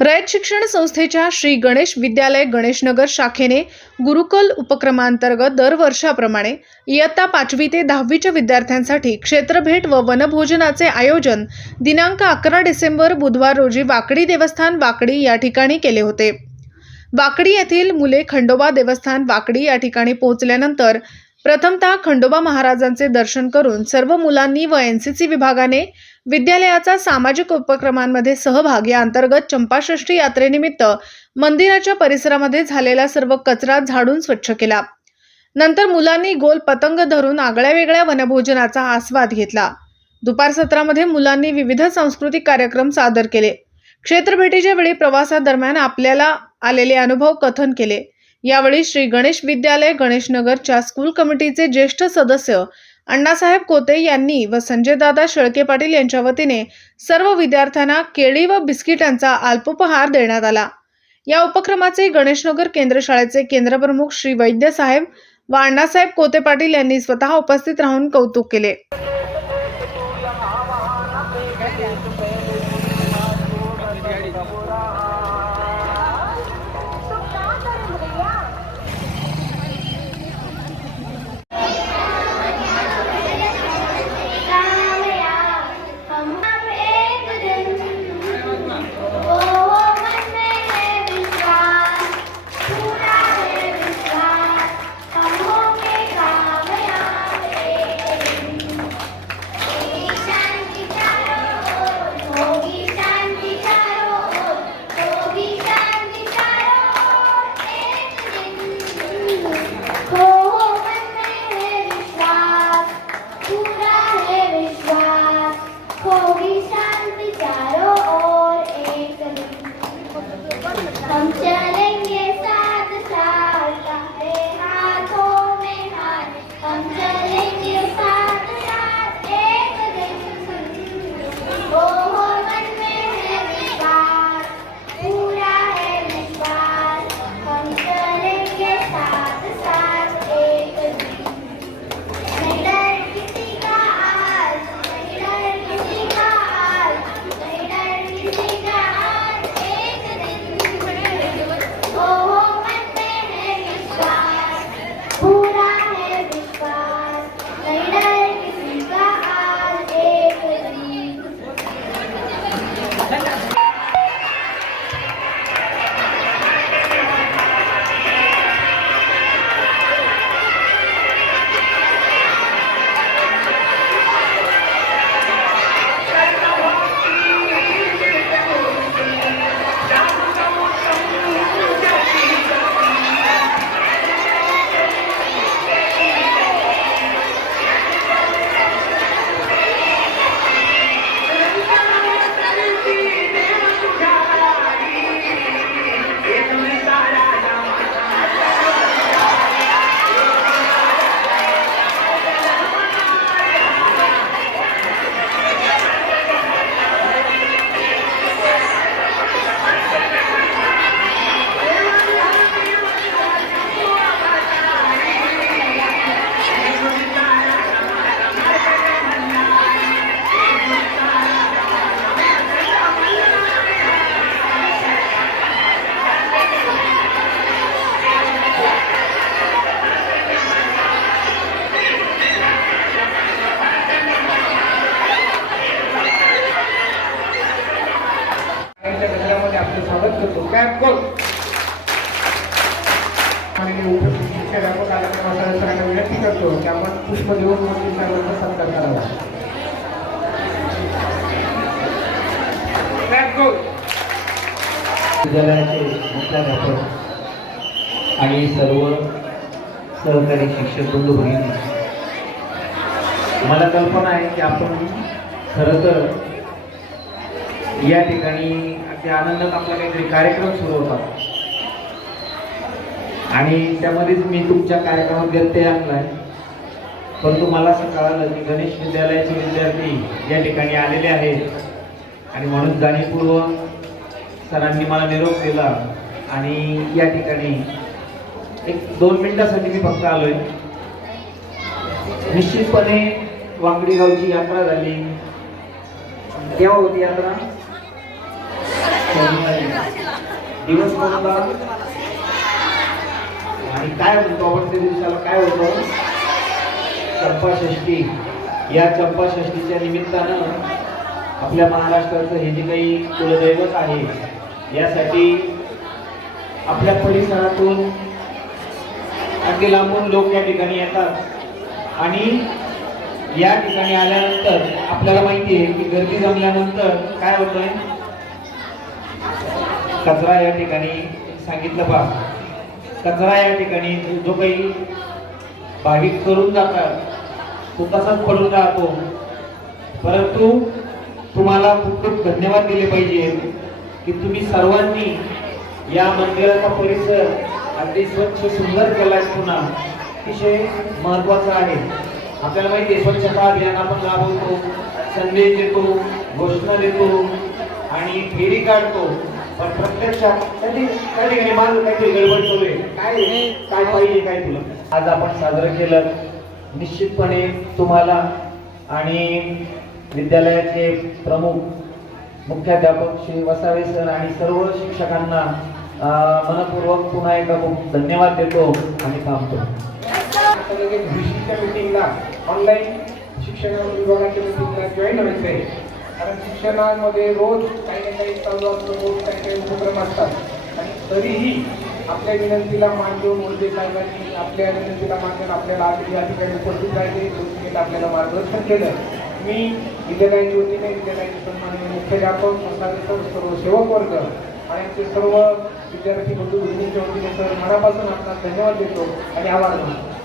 रयत शिक्षण संस्थेच्या श्री गणेश विद्यालय गणेशनगर शाखेने गुरुकुल उपक्रमांतर्गत दरवर्षाप्रमाणे इयत्ता पाचवी ते दहावीच्या विद्यार्थ्यांसाठी क्षेत्रभेट व वनभोजनाचे आयोजन दिनांक अकरा डिसेंबर बुधवार रोजी वाकडी देवस्थान वाकडी या ठिकाणी केले होते. वाकडी येथील मुले खंडोबा देवस्थान वाकडी या ठिकाणी पोहोचल्यानंतर प्रथमतः खंडोबा महाराजांचे दर्शन करून सर्व मुलांनी व एन सी सी विभागाने विद्यालयाचा सामाजिक उपक्रमांमध्ये सहभाग या अंतर्गत चंपाषष्ठी यात्रेनिमित्त मंदिराच्या परिसरामध्ये झालेला सर्व कचरा झाडून स्वच्छ केला. नंतर मुलांनी गोल पतंग धरून आगळ्या वेगळ्या वनभोजनाचा आस्वाद घेतला. दुपार सत्रामध्ये मुलांनी विविध सांस्कृतिक कार्यक्रम सादर केले. क्षेत्रभेटीच्या वेळी प्रवासादरम्यान आपल्याला आलेले अनुभव कथन केले. यावेळी श्री गणेश विद्यालय गणेशनगरच्या स्कूल कमिटीचे ज्येष्ठ सदस्य अण्णासाहेब कोते यांनी व संजयदादा शेळके पाटील यांच्या वतीने सर्व विद्यार्थ्यांना केळी व बिस्किटांचा अल्पोपहार देण्यात आला. या उपक्रमाचे गणेशनगर केंद्र शाळेचे केंद्रप्रमुख श्री वैद्यसाहेब व अण्णासाहेब कोते पाटील यांनी स्वतः उपस्थित राहून कौतुक केले. विनंती करतो की आपण पुष्प देऊन मोठी सर्वांचा सत्कार करावा विद्यालयाचे मुख्याध्यापक आणि सर्व सहकारी शिक्षक बंधू भगिनी मला कल्पना आहे की आपण खरं तर या ठिकाणी अगदी आनंदात आपला काहीतरी कार्यक्रम सुरू होता. आणि त्यामध्येच मी तुमच्या कार्यक्रमात व्यत्यय आणलाय. परंतु मला असं कळालं की गणेश विद्यालयाचे विद्यार्थी या ठिकाणी आलेले आहेत. आणि म्हणून जाणीवपूर्वक सरांनी मला निरोप दिला. आणि या ठिकाणी एक दोन मिनिटासाठी मी फक्त आलोय. निश्चितपणे वांगडी गावची यात्रा झाली. केव्हा होती यात्रा? दिवस कोणता? आणि काय म्हणतो आपण त्या दिवसाला? काय होतं? चंपाषष्ठी. या चंपाषष्ठीच्या निमित्तानं आपल्या महाराष्ट्राचं हे जे काही कुलदैवत आहे यासाठी आपल्या परिसरातून अगदी लांबून लोक या ठिकाणी येतात. आणि या ठिकाणी आल्यानंतर आपल्याला माहिती आहे की गर्दी जमल्यानंतर काय होतंय? कचरा या ठिकाणी सांगितलं पहा कचरा या ठिकाणी जो काही भाविक करून जातात तो तसाच पडून राहतो. परंतु तुम्हाला खूप खूप धन्यवाद दिले पाहिजे की तुम्ही सर्वांनी या मंदिराचा परिसर अगदी स्वच्छ सुंदर केला पुन्हा. अतिशय महत्त्वाचा आहे. आपल्याला माहिती आहे स्वच्छता अभियान आपण राबवतो संदेश देतो घोषणा देतो आणि फेरी काढतो. पण प्रत्यक्षात कधी त्या ठिकाणी माझं काहीतरी गडबड चालू आहे. काय काय पाहिजे काय तुला? आज आपण साजरं केलं. निश्चितपणे तुम्हाला आणि विद्यालयाचे प्रमुख मुख्याध्यापक श्री वसावे सर आणि सर्व शिक्षकांना मनपूर्वक पुन्हा एकदा खूप धन्यवाद देतो आणि थांबतो. मिटिंगला ऑनलाईन शिक्षण विभागाच्या मिटिंगला जॉईन व्हायचं आहे कारण शिक्षणामध्ये रोज काही ना काही चालू असतो रोज काही काही उपक्रम असतात. आणि तरीही आपल्या विनंतीला मान देऊन मोर्चे साहेबांनी आपल्या विनंतीला मान देऊन आपल्याला आज या ठिकाणी उपस्थित राहिले गोष्टीला आपल्याला मार्गदर्शन केलं. मी विद्यालयाच्या वतीने विद्यालयाचे सन्माननीय मुख्याध्यापक संस्थाचे सर्व सेवक वर्ग आणि आमचे सर्व विद्यार्थी बंधू भगिनींच्या वतीने सर मनापासून आपल्याला धन्यवाद देतो आणि आभार मानतो.